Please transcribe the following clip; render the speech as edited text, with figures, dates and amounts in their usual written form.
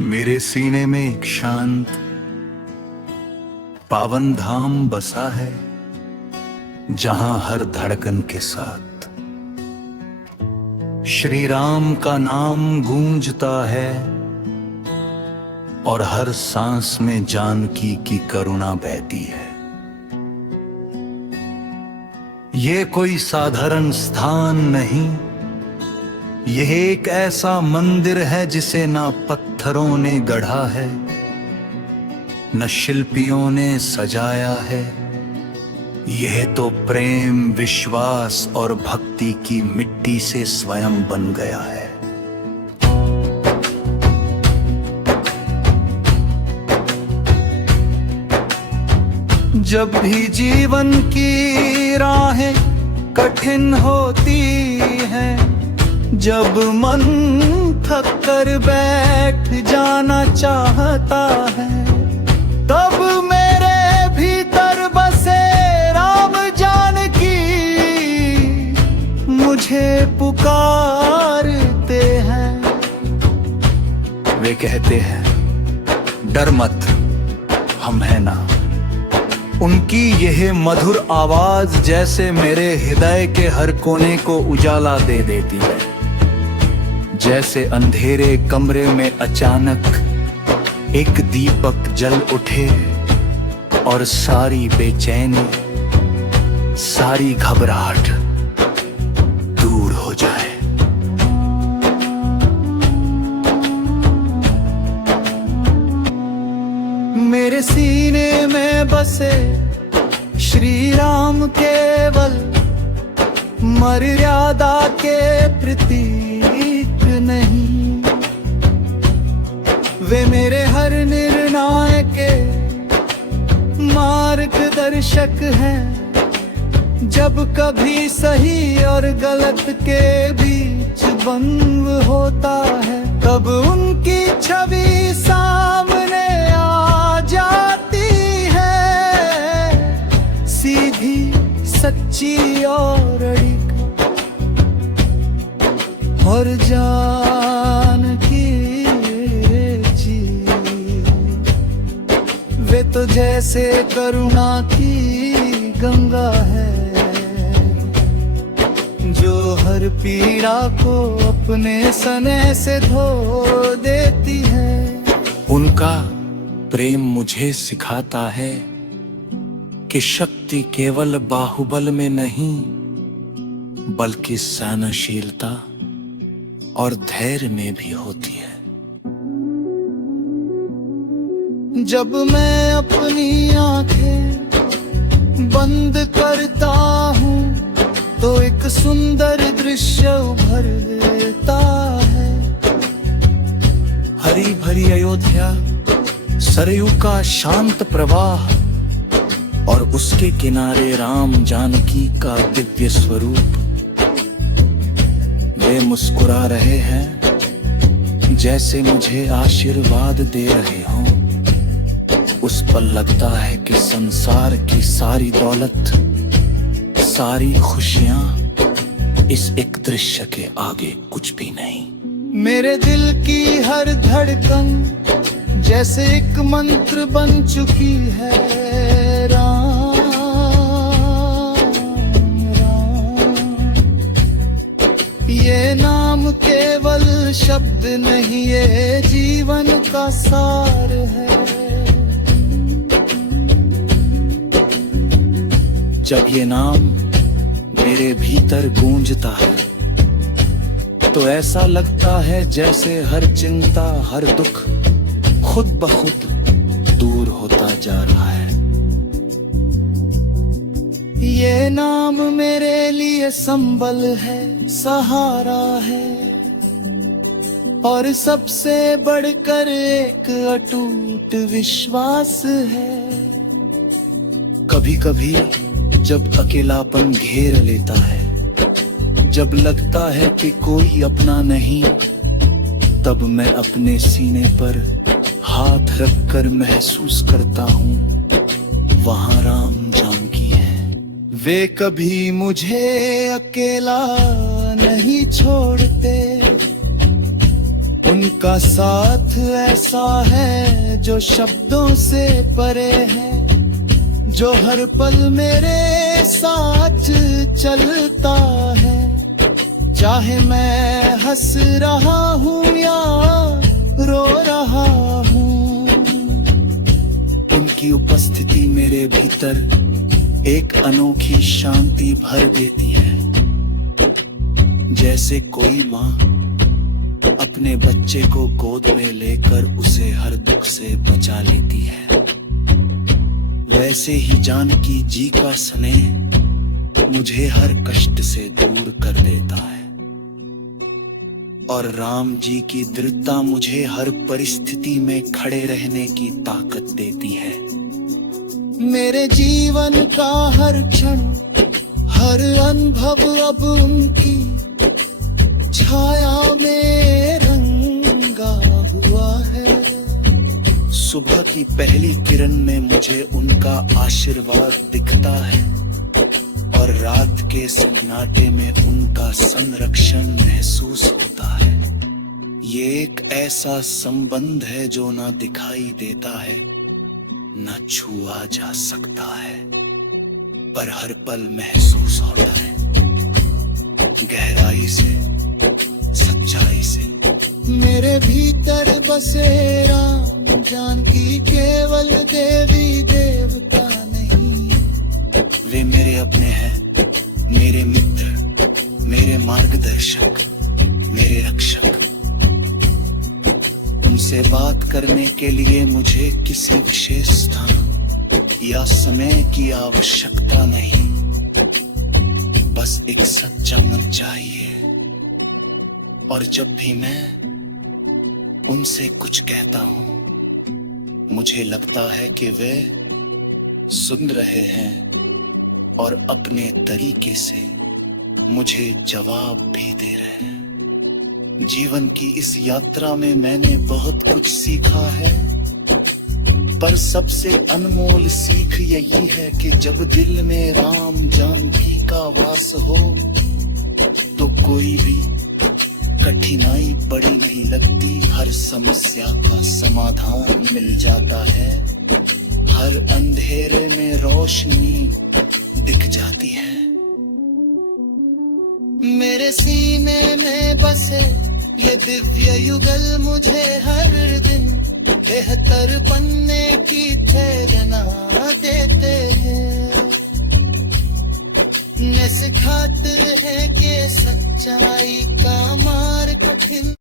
मेरे सीने में एक शांत पावन धाम बसा है, जहां हर धड़कन के साथ श्री राम का नाम गूंजता है और हर सांस में जानकी की करुणा बहती है। ये कोई साधारण स्थान नहीं, यह एक ऐसा मंदिर है जिसे ना पत्थरों ने गढ़ा है, न शिल्पियों ने सजाया है। यह तो प्रेम, विश्वास और भक्ति की मिट्टी से स्वयं बन गया है। जब भी जीवन की राहें कठिन होती हैं, जब मन थक कर बैठ जाना चाहता है, तब मेरे भीतर बसे राम जानकी मुझे पुकारते हैं। वे कहते हैं, डर मत, हम हैं ना। उनकी यह मधुर आवाज जैसे मेरे हृदय के हर कोने को उजाला दे देती है। जैसे अंधेरे कमरे में अचानक एक दीपक जल उठे और सारी बेचैनी, सारी घबराहट दूर हो जाए। मेरे सीने में बसे श्री राम केवल मर्यादा के प्रतीक नहीं, वे मेरे हर निर्णय के मार्गदर्शक हैं। जब कभी सही और गलत के बीच द्वंद्व होता है, तब उनकी छवि सामने आ जाती है, सीधी, सच्ची और अड़िग, और जानकी जी वे तो जैसे करुणा की गंगा है, जो हर पीड़ा को अपने सने से धो देती है। उनका प्रेम मुझे सिखाता है कि शक्ति केवल बाहुबल में नहीं, बल्कि सहनशीलता और धैर्य में भी होती है। जब मैं अपनी आंखें बंद करता हूँ, तो एक सुंदर दृश्य उभरता है। हरी भरी अयोध्या, सरयू का शांत प्रवाह और उसके किनारे राम जानकी का दिव्य स्वरूप। वे मुस्कुरा रहे हैं जैसे मुझे आशीर्वाद दे रहे हों। उस पल लगता है कि संसार की सारी दौलत, सारी खुशियां इस एक दृश्य के आगे कुछ भी नहीं। मेरे दिल की हर धड़कन जैसे एक मंत्र बन चुकी है। राम राम, ये नाम केवल शब्द नहीं, ये जीवन का सार है। जब ये नाम मेरे भीतर गूंजता है, तो ऐसा लगता है जैसे हर चिंता, हर दुख खुद ब खुद दूर होता जा रहा है। ये नाम मेरे लिए संबल है, सहारा है, और सबसे बढ़कर एक अटूट विश्वास है। कभी कभी जब अकेलापन घेर लेता है, जब लगता है कि कोई अपना नहीं, तब मैं अपने सीने पर हाथ रखकर महसूस करता हूँ, वहाँ राम जानकी है। वे कभी मुझे अकेला नहीं छोड़ते, उनका साथ ऐसा है जो शब्दों से परे है, जो हर पल मेरे साथ चलता है। चाहे मैं हंस रहा हूँ या रो रहा हूँ, उनकी उपस्थिति मेरे भीतर एक अनोखी शांति भर देती है। जैसे कोई माँ अपने बच्चे को गोद में लेकर उसे हर दुख से बचा लेती है, वैसे ही जानकी जी का स्नेह मुझे हर कष्ट से दूर कर देता है। और राम जी की दृढ़ता मुझे हर परिस्थिति में खड़े रहने की ताकत देती है। मेरे जीवन का हर क्षण, हर अनुभव अब उनकी छाया में रंगा हुआ है। सुबह की पहली किरण में मुझे उनका आशीर्वाद दिखता है और रात के सन्नाटे में उनका संरक्षण महसूस होता है। ये एक ऐसा संबंध है जो ना दिखाई देता है, ना छुआ जा सकता है, पर हर पल महसूस होता है, गहराई से, सच्चाई से। मेरे भीतर बसे राम जानकी केवल देवी देवता नहीं, वे मेरे अपने हैं, मेरे मित्र, मेरे मार्गदर्शक, मेरे रक्षक। उनसे बात करने के लिए मुझे किसी विशेष स्थान या समय की आवश्यकता नहीं, बस एक सच्चा मन चाहिए। और जब भी मैं उनसे कुछ कहता हूँ, मुझे लगता है कि वे सुन रहे हैं और अपने तरीके से मुझे जवाब भी दे रहे हैं। जीवन की इस यात्रा में मैंने बहुत कुछ सीखा है, पर सबसे अनमोल सीख यही है कि जब दिल में राम जानकी का वास हो तो कोई भी कठिनाई बड़ी नहीं लगती, हर समस्या का समाधान मिल जाता है, हर अंधेरे में रोशनी दिख जाती है। मेरे सीने में बसे ये दिव्य युगल मुझे हर दिन बेहतर बनने की प्रेरणा देते हैं, न सिखाते हैं कि सच्चाई का मार्ग कठिन